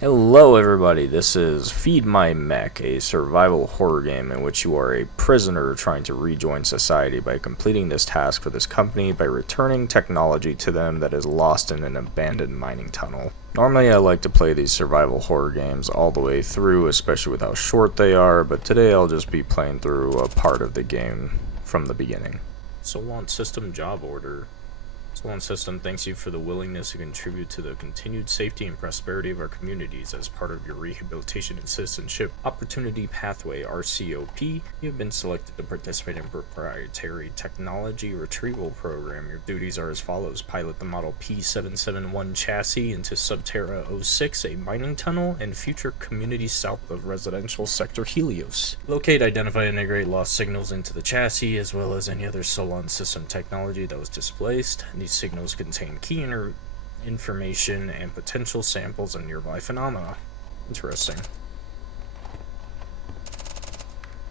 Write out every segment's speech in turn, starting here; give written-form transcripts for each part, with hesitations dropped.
Hello everybody, this is Feed My Mech, a survival horror game in which you are a prisoner trying to rejoin society by completing this task for this company by returning technology to them that is lost in an abandoned mining tunnel. Normally I like to play these survival horror games all the way through, especially with how short they are, but today I'll just be playing through a part of the game from the beginning. Solon System Job Order. Solon System thanks you for the willingness to contribute to the continued safety and prosperity of our communities as part of your Rehabilitation and Citizenship Opportunity Pathway (RCOP). You have been selected to participate in proprietary technology retrieval program. Your duties are as follows: pilot the model P771 chassis into Subterra 06, a mining tunnel, and future communities south of residential sector Helios. Locate, identify, and integrate lost signals into the chassis, as well as any other Solon System technology that was displaced. These signals contain key information and potential samples of nearby phenomena. Interesting.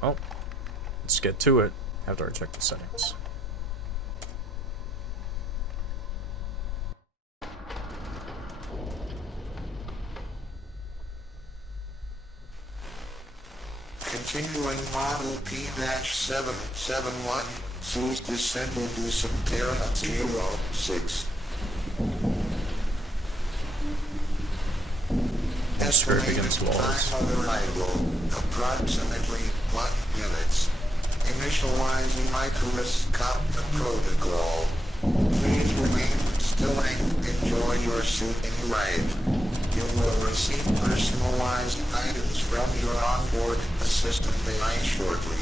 Well, let's get to it after I check the settings. Continuing model P-771, please descend into Subterra 06. Estimated time of arrival, approximately 1 minute. Initializing microscope protocol. Please remain still and enjoy your soothing ride. You will receive personalized items from your onboard assistant AI shortly.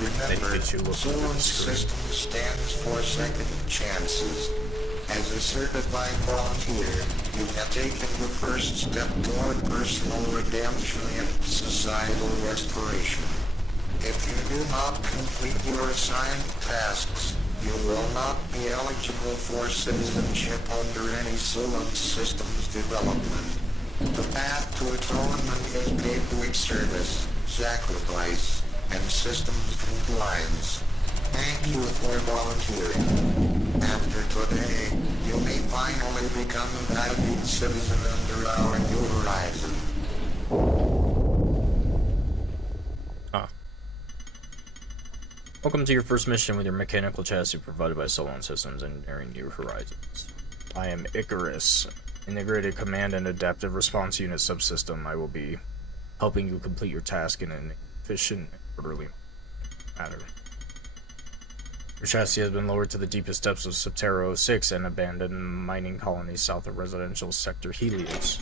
Remember, Solon System stands for second chances. As a certified volunteer, you have taken the first step toward personal redemption and societal restoration. If you do not complete your assigned tasks, you will not be eligible for citizenship under any Solon Systems development. The path to atonement is paid service, sacrifice, and systems compliance. Thank you for volunteering. After today, you may finally become a valued citizen under our new horizon. Welcome to your first mission with your mechanical chassis provided by Solon Systems Engineering New Horizons. I am Icarus, Integrated Command and Adaptive Response Unit Subsystem. I will be helping you complete your task in an efficient and orderly manner. Your chassis has been lowered to the deepest depths of Subterra 06, an abandoned mining colony south of residential sector Helios.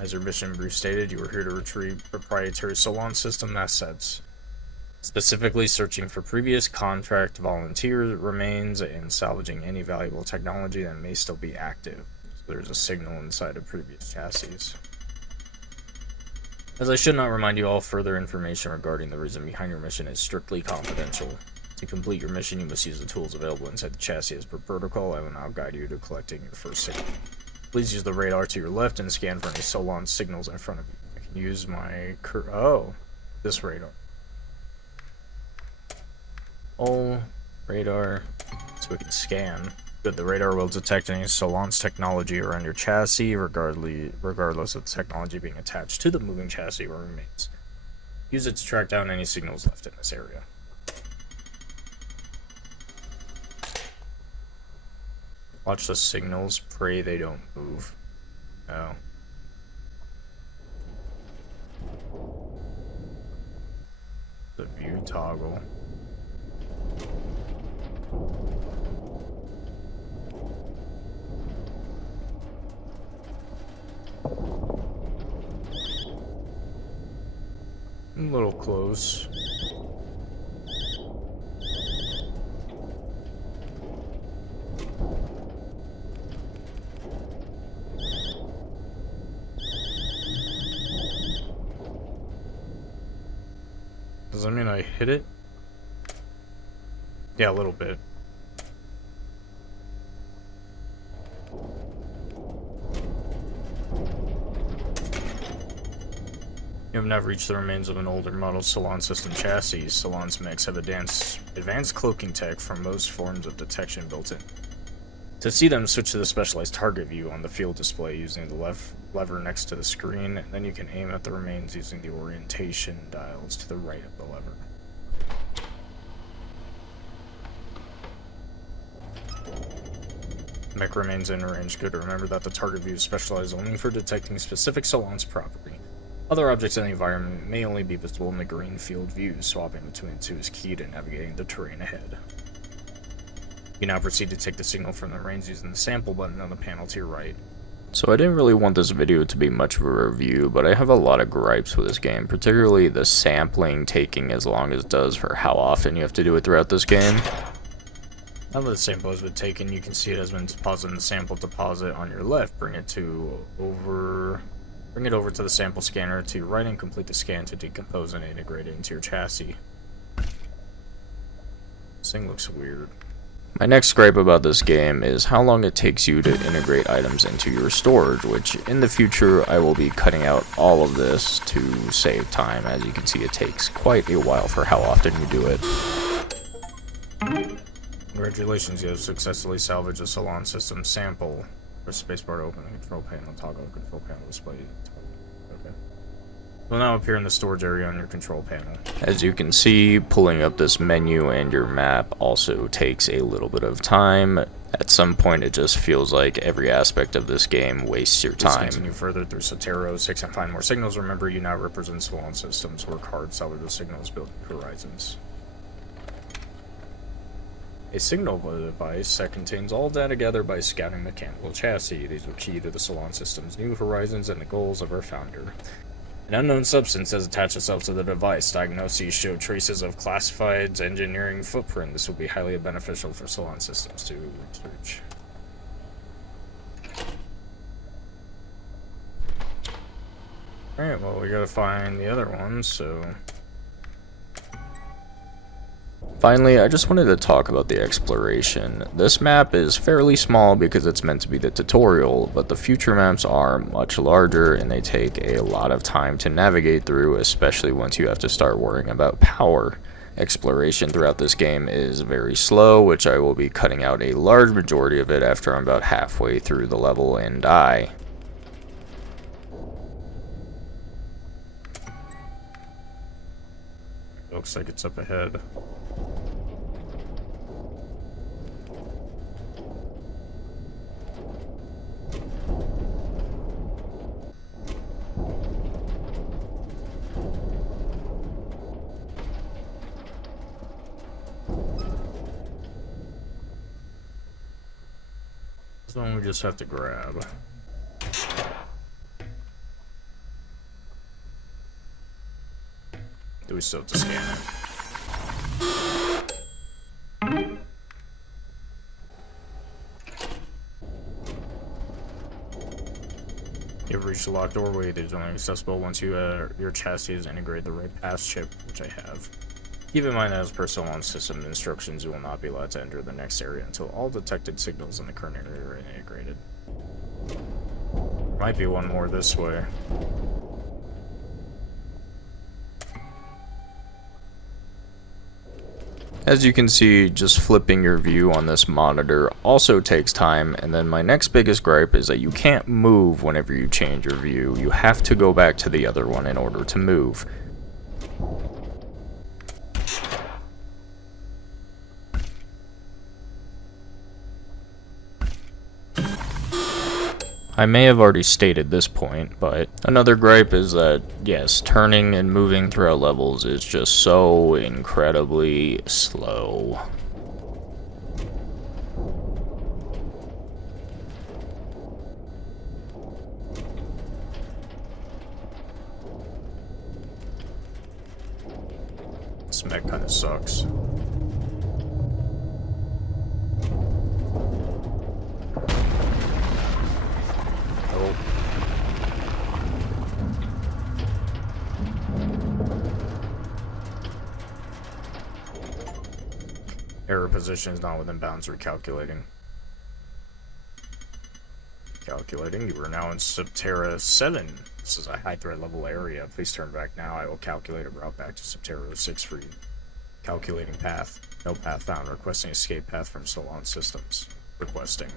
As your mission brief stated, you are here to retrieve proprietary Solon System assets, specifically searching for previous contract volunteer remains and salvaging any valuable technology that may still be active. So there's a signal inside of previous chassis. As I should not remind you, all further information regarding the reason behind your mission is strictly confidential. To complete your mission, you must use the tools available inside the chassis as per protocol. I will now guide you to collecting your first signal. Please use the radar to your left and scan for any Solon signals in front of you. I can use my this radar. Radar, so we can scan. Good, the radar will detect any Solon's technology around your chassis, regardless of the technology being attached to the moving chassis or remains. Use it to track down any signals left in this area. Watch the signals, pray they don't move. Oh. The view toggle. A little close. Does that mean I hit it? Yeah, a little bit. You have now reached the remains of an older model Solon System chassis. Solon's mechs have advanced cloaking tech from most forms of detection built in. To see them, switch to the specialized target view on the field display using the left lever next to the screen, and then you can aim at the remains using the orientation dials to the right of the lever. Mech remains in range. Good to remember that the target view is specialized only for detecting specific Solon's property. Other objects in the environment may only be visible in the green field view. Swapping between the two is key to navigating the terrain ahead. You now proceed to take the signal from the remains using the sample button on the panel to your right. So I didn't really want this video to be much of a review, but I have a lot of gripes with this game, particularly the sampling taking as long as it does for how often you have to do it throughout this game. Now that the sample has been taken, you can see it has been deposited in the sample deposit on your left. Bring it over to the sample scanner to your right and complete the scan to decompose and integrate it into your chassis. This thing looks weird. My next gripe about this game is how long it takes you to integrate items into your storage, which in the future I will be cutting out all of this to save time. As you can see, it takes quite a while for how often you do it. Congratulations, you have successfully salvaged a Solon system sample. Press spacebar to open the control panel, toggle the control panel display. Okay. It will now appear in the storage area on your control panel. As you can see, pulling up this menu and your map also takes a little bit of time. At some point, it just feels like every aspect of this game wastes your time. Please continue further through Subterra 6 and find more signals. Remember, you now represent Solon systems. Work hard, salvage the signals, build horizons. A signal device that contains all data gathered by scouting mechanical chassis. These are key to the Solon system's new horizons and the goals of our founder. An unknown substance has attached itself to the device. Diagnoses show traces of classified engineering footprint. This will be highly beneficial for Solon systems to research. Alright, well, we gotta find the other one, so... Finally, I just wanted to talk about the exploration. This map is fairly small because it's meant to be the tutorial, but the future maps are much larger and they take a lot of time to navigate through, especially once you have to start worrying about power. Exploration throughout this game is very slow, which I will be cutting out a large majority of it after I'm about halfway through the level and die. Looks like it's up ahead. This one we just have to grab. Do we still have to scan it? You've reached the locked doorway. It is only accessible once your chassis is integrated the right pass chip, which I have. Keep in mind that as per Solon system instructions, you will not be allowed to enter the next area until all detected signals in the current area are integrated. Might be one more this way. As you can see, just flipping your view on this monitor also takes time, and then my next biggest gripe is that you can't move whenever you change your view. You have to go back to the other one in order to move. I may have already stated this point, but another gripe is that, yes, turning and moving throughout levels is just so incredibly slow. This mech kinda sucks. Error position is not within bounds. Recalculating. Calculating. You are now in Subterra 7. This is a high threat level area. Please turn back now. I will calculate a route back to Subterra 6 for you. Calculating path. No path found. Requesting escape path from Solon systems. Requesting.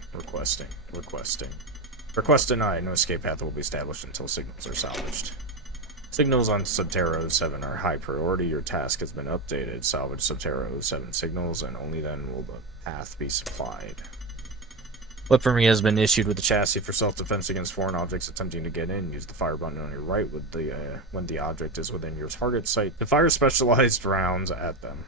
Request denied. No escape path will be established until signals are salvaged. Signals on Subterra 07 are high priority. Your task has been updated. Salvage Subterra 07 signals, and only then will the path be supplied. Flip permit has been issued with the chassis for self-defense against foreign objects attempting to get in. Use the fire button on your right with when the object is within your target site to fire specialized rounds at them.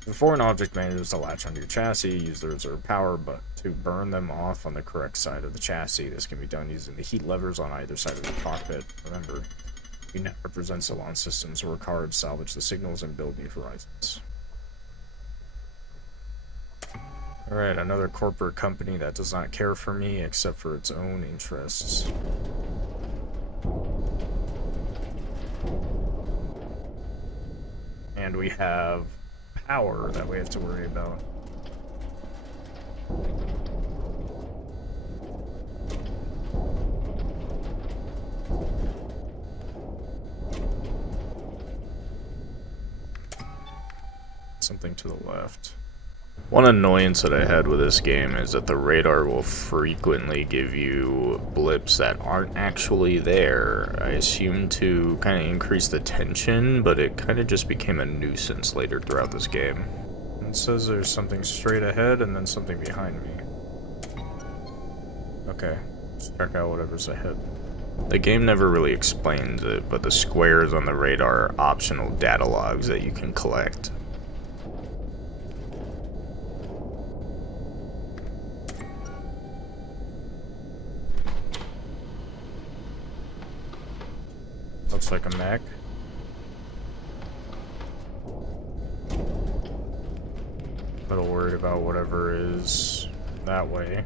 If a foreign object manages to latch onto your chassis, use the reserve power but to burn them off on the correct side of the chassis. This can be done using the heat levers on either side of the cockpit. Remember, KeineGnade represents the launch systems. Work hard, salvage the signals, and build new horizons. Alright, another corporate company that does not care for me except for its own interests. And we have power that we have to worry about. Something to the left. One annoyance that I had with this game is that the radar will frequently give you blips that aren't actually there. I assume to kind of increase the tension, but it kind of just became a nuisance later throughout this game. It says there's something straight ahead and then something behind me. Okay, let's check out whatever's ahead. The game never really explains it, but the squares on the radar are optional data logs that you can collect. Looks like a mech. A little worried about whatever is that way.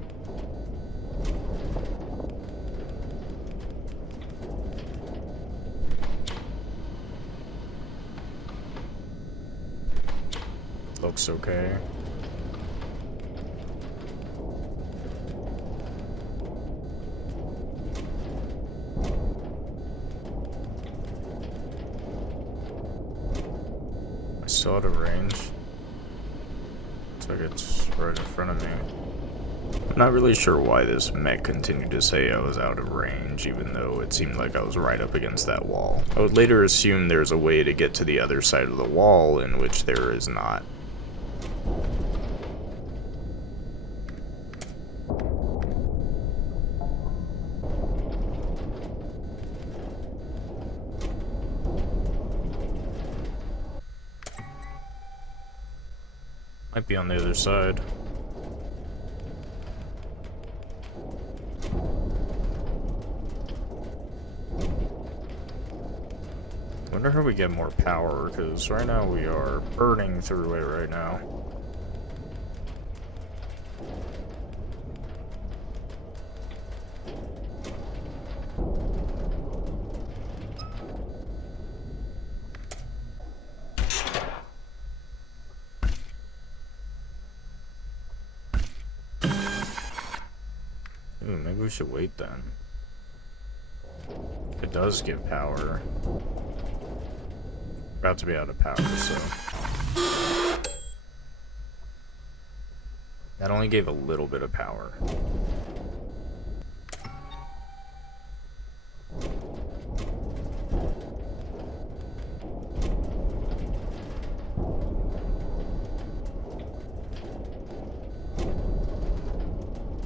Looks okay. Still out of range. Looks like it's right in front of me. I'm not really sure why this mech continued to say I was out of range, even though it seemed like I was right up against that wall. I would later assume there's a way to get to the other side of the wall, in which there is not. Might be on the other side. Wonder how we get more power, because right now we are burning through it right now. Ooh, maybe we should wait then. It does give power. About to be out of power, so. That only gave a little bit of power.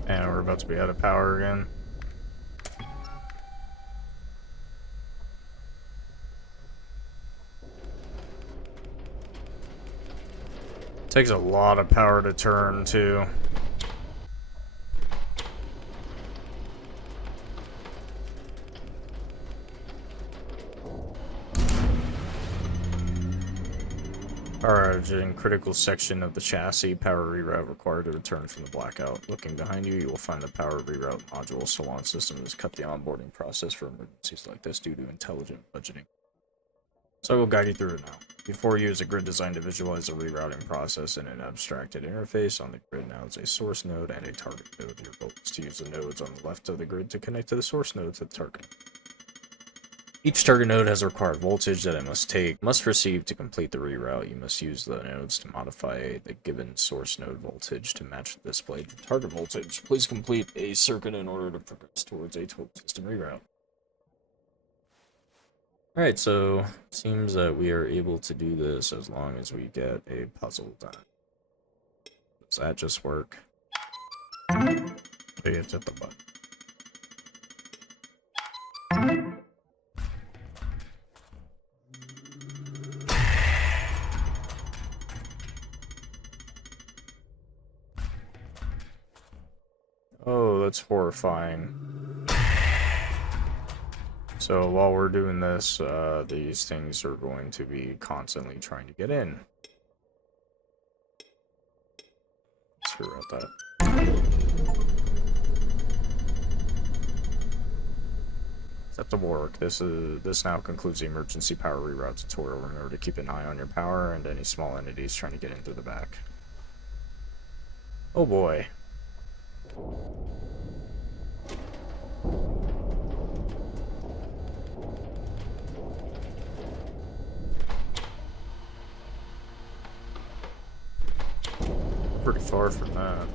And we're about to be out of power again. Takes a lot of power to turn, too. Alright, in critical section of the chassis, power reroute required to return from the blackout. Looking behind you, you will find the power reroute module. Salon system has cut the onboarding process for emergencies like this due to intelligent budgeting. So I will guide you through it now. Before you is a grid designed to visualize the rerouting process in an abstracted interface. On the grid now is a source node and a target node. Your goal is to use the nodes on the left of the grid to connect to the source node to the target. Each target node has a required voltage that it must receive to complete the reroute. You must use the nodes to modify the given source node voltage to match the displayed target voltage. Please complete a circuit in order to progress towards a total system reroute. Alright, so seems that we are able to do this as long as we get a puzzle done. Does that just work? Maybe it's at the button. Oh, that's horrifying. So while we're doing this, these things are going to be constantly trying to get in. Screw about that. Acceptable work. This now concludes the emergency power reroute tutorial. Remember to keep an eye on your power and any small entities trying to get in through the back. Oh boy. Pretty far from that.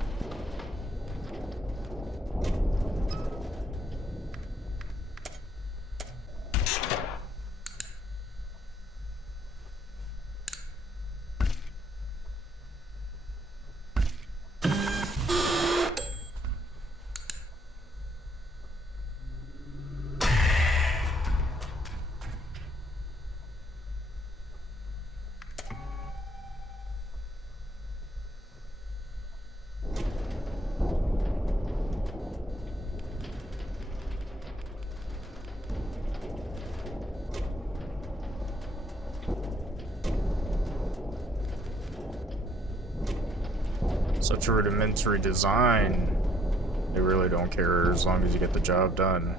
Such a rudimentary design. They really don't care as long as you get the job done.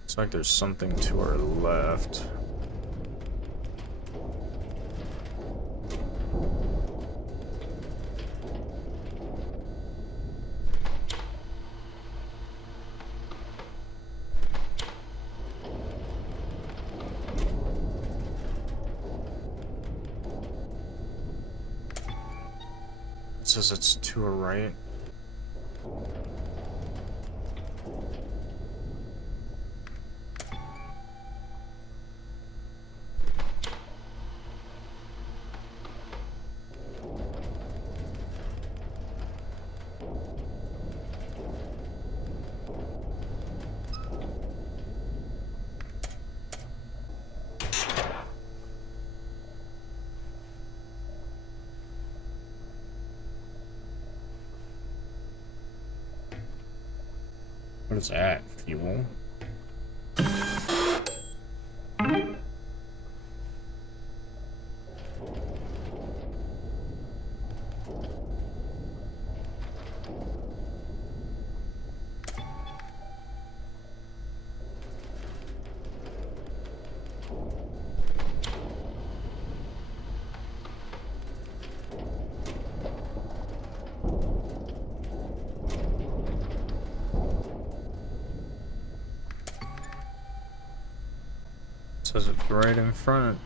Looks like there's something to our left. It says it's to our right. What is that? Fuel? Says it's right in front.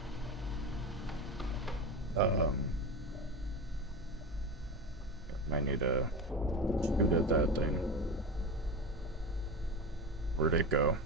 Might need to shoot at that thing. Where'd it go?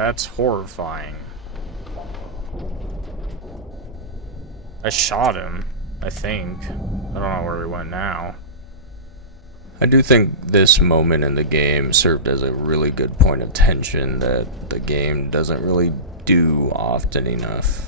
That's horrifying. I shot him, I think. I don't know where he went now. I do think this moment in the game served as a really good point of tension that the game doesn't really do often enough.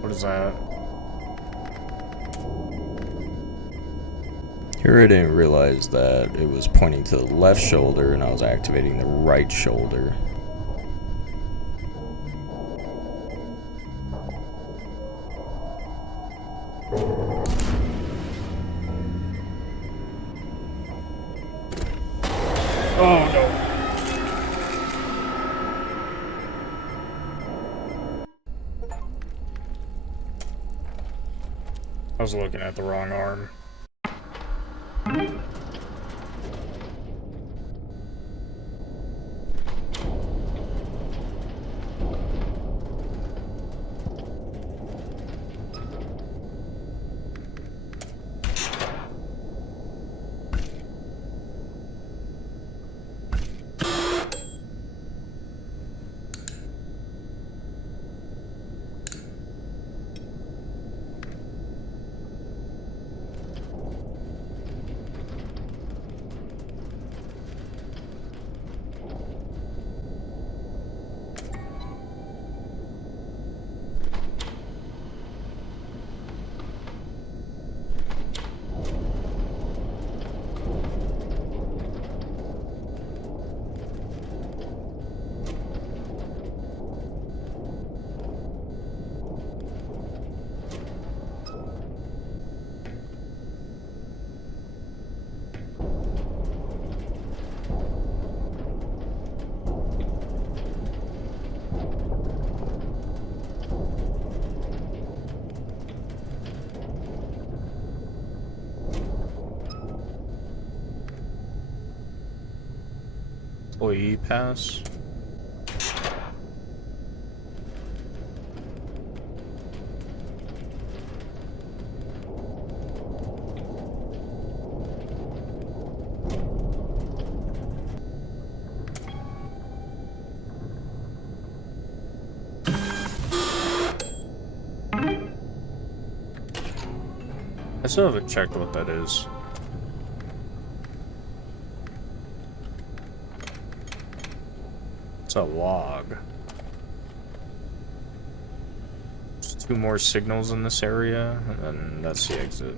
What is that? Here I didn't realize that it was pointing to the left shoulder and I was activating the right shoulder. Oh no. I was looking at the wrong arm. Employee pass. I still haven't checked what that is. It's a log. There's 2 more signals in this area, and then that's the exit.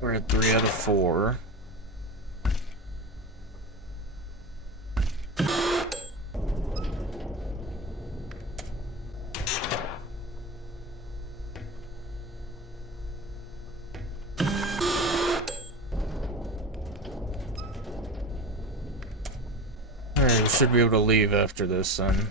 We're at 3 out of 4. Alright, we should be able to leave after this then.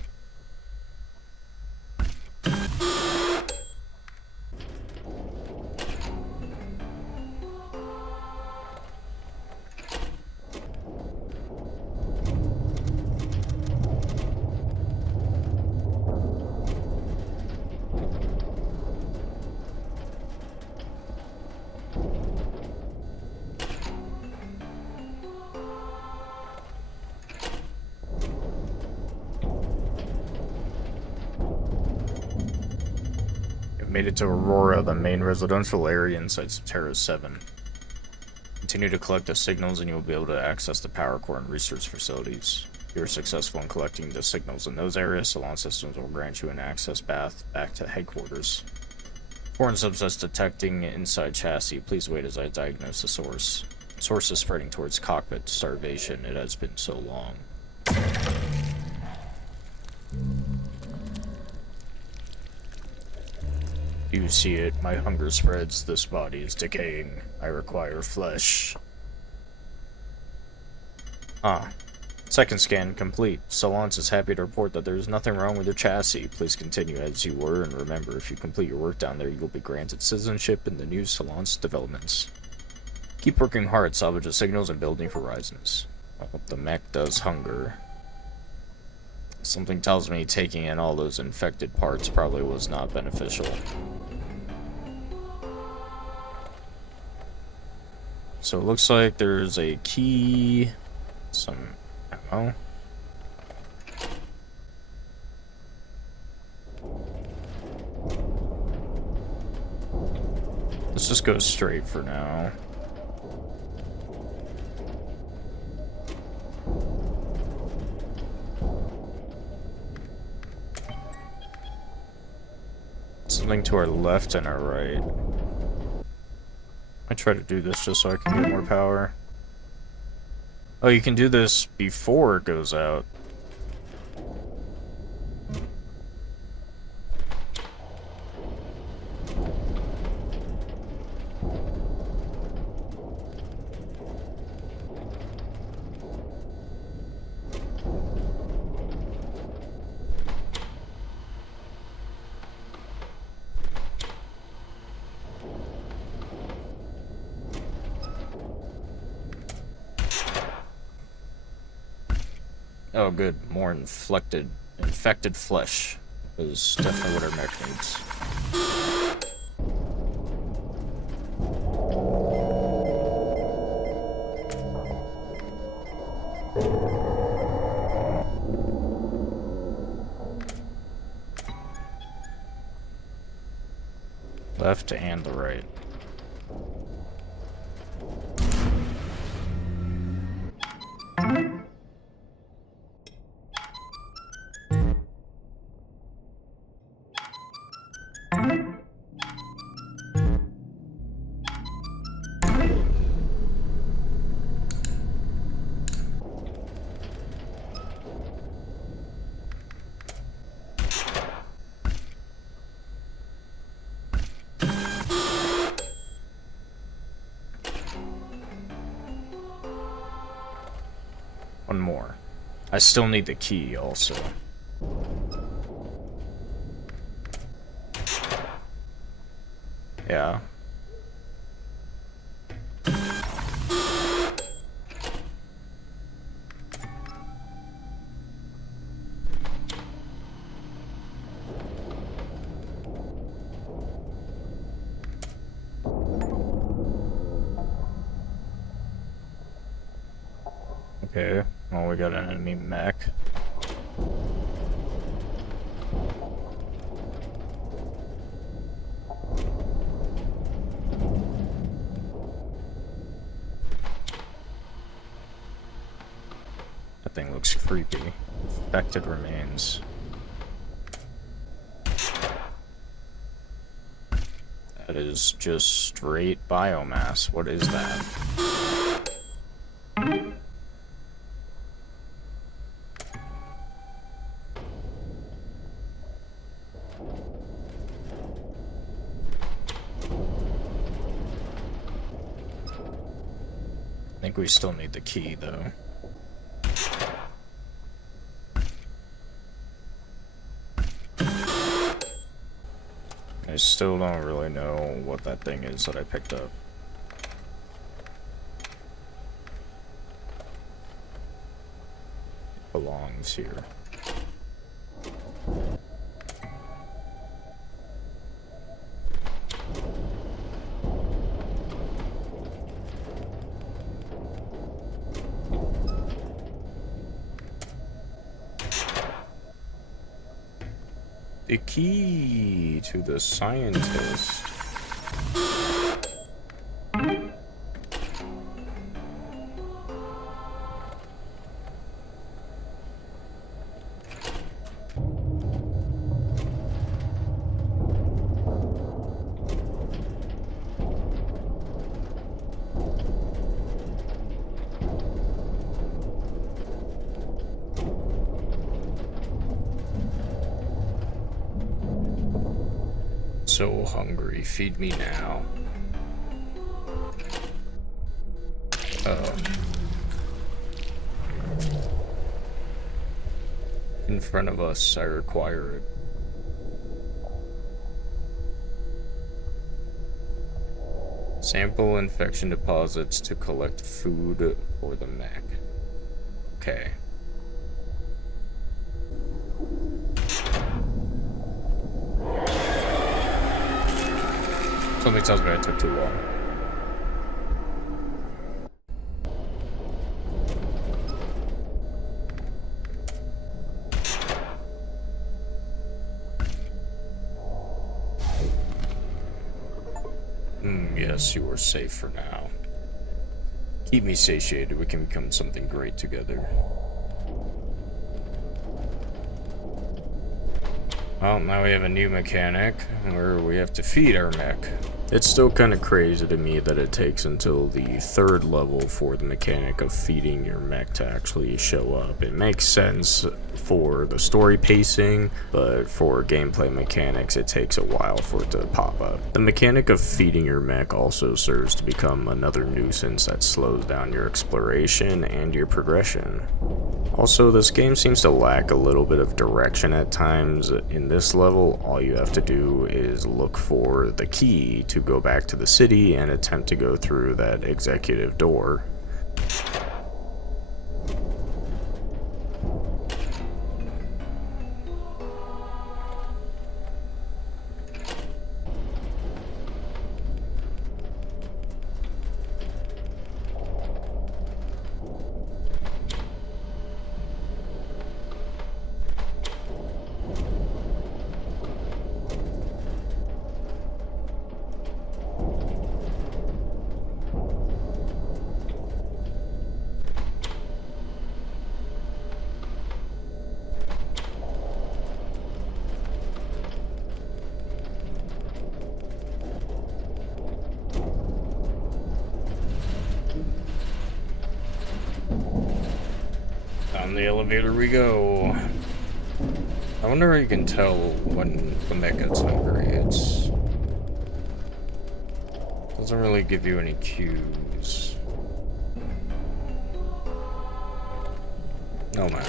Made it to Aurora, the main residential area inside Subterra 7. Continue to collect the signals and you will be able to access the power core and research facilities. you're successful in collecting the signals in those areas, Salon Systems will grant you an access path back to headquarters. Foreign subsets detecting inside chassis. Please wait as I diagnose the source. Source is spreading towards cockpit starvation. It has been so long. You see it. My hunger spreads. This body is decaying. I require flesh. Ah. Second scan complete. Solance is happy to report that there is nothing wrong with your chassis. Please continue as you were, and remember, if you complete your work down there, you will be granted citizenship in the new Solance developments. Keep working hard, salvage the signals, and build new horizons. I hope the mech does hunger. Something tells me taking in all those infected parts probably was not beneficial. So it looks like there's a key, some ammo. Let's just go straight for now. Something to our left and our right. I try to do this just so I can get more power. Oh, you can do this before it goes out. Oh, good. More infected flesh is definitely what our mech needs. Left and the right. One more. I still need the key also. Yeah. Okay, well, we got an enemy mech. That thing looks creepy. Infected remains. That is just straight biomass. What is that? I think we still need the key, though. I still don't really know what that thing is that I picked up. It belongs here. The key to the scientist. so hungry. Feed me now. In front of us, I require it. Sample infection deposits to collect food for the mech. Okay. Something tells me I took too long. Yes, you are safe for now. Keep me satiated, we can become something great together. Well, now we have a new mechanic, where we have to feed our mech. It's still kind of crazy to me that it takes until the 3rd level for the mechanic of feeding your mech to actually show up. It makes sense for the story pacing, but for gameplay mechanics, it takes a while for it to pop up. The mechanic of feeding your mech also serves to become another nuisance that slows down your exploration and your progression. Also, this game seems to lack a little bit of direction at times. In this level, all you have to do is look for the key to go back to the city and attempt to go through that executive door. Down the elevator we go. I wonder how you can tell when the mech gets hungry. Doesn't really give you any cues. No map.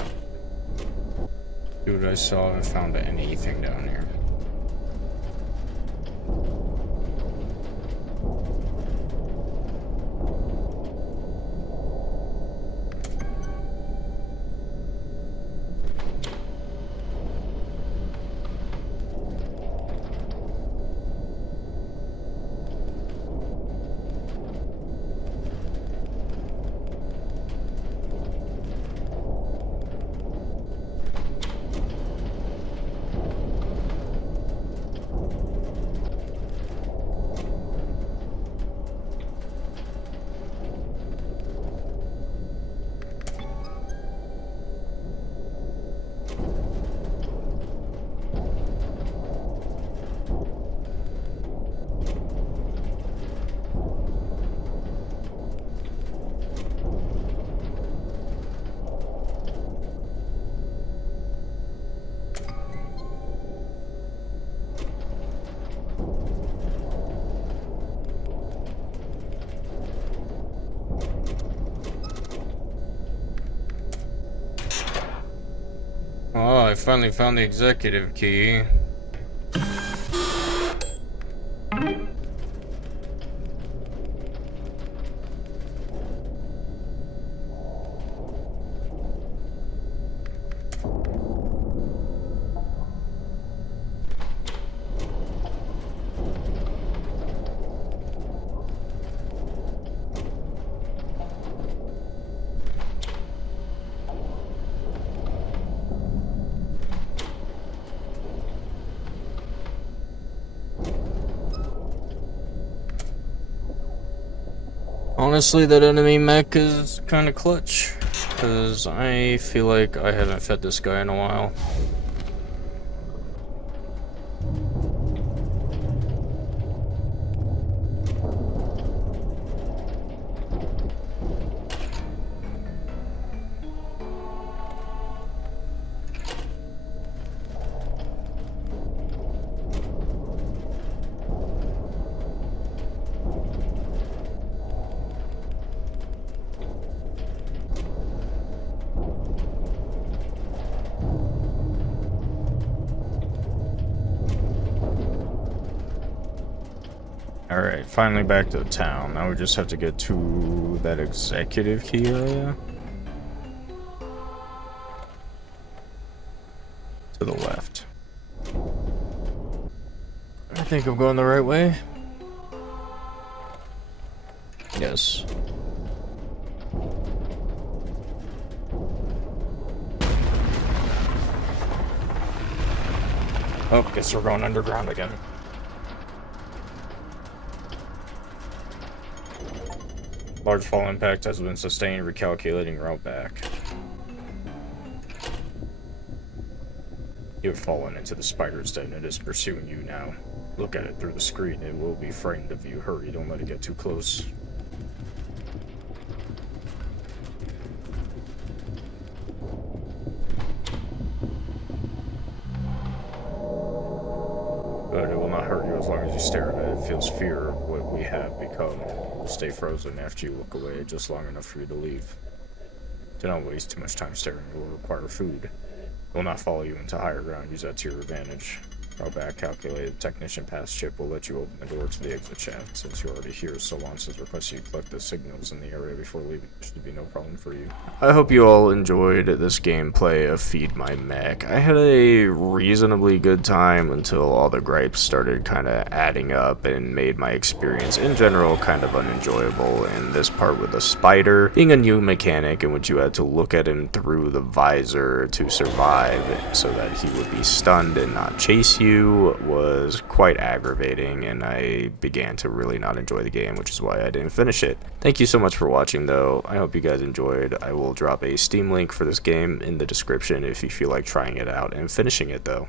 Dude, I still haven't found anything down here. Oh, I finally found the executive key. Honestly, that enemy mech is kind of clutch, because I feel like I haven't fed this guy in a while. Alright, finally back to the town. Now we just have to get to that executive key area. To the left. I think I'm going the right way. Yes. Oh, guess we're going underground again. Large fall impact has been sustained, recalculating route back. You have fallen into the spider's den. It is pursuing you now. Look at it through the screen. It will be frightened of you. Hurry, don't let it get too close. But it will not hurt you as long as you stare at it. It feels fear of what we have become. Stay frozen after you look away just long enough for you to leave. Do not waste too much time staring. It will require food. It will not follow you into higher ground. Use that to your advantage. Route back, calculated. Technician pass chip will let you open the door to the exit shaft. Since you're already here, so long says request you collect the signals in the area before leaving. It should be no problem for you. I hope you all enjoyed this gameplay of Feed My Mech. I had a reasonably good time until all the gripes started kind of adding up and made my experience in general kind of unenjoyable. And this part with the spider being a new mechanic in which you had to look at him through the visor to survive so that he would be stunned and not chase you was quite aggravating, and I began to really not enjoy the game, which is why I didn't finish it. Thank you so much for watching though. I hope you guys enjoyed. I will drop a Steam link for this game in the description if you feel like trying it out and finishing it though.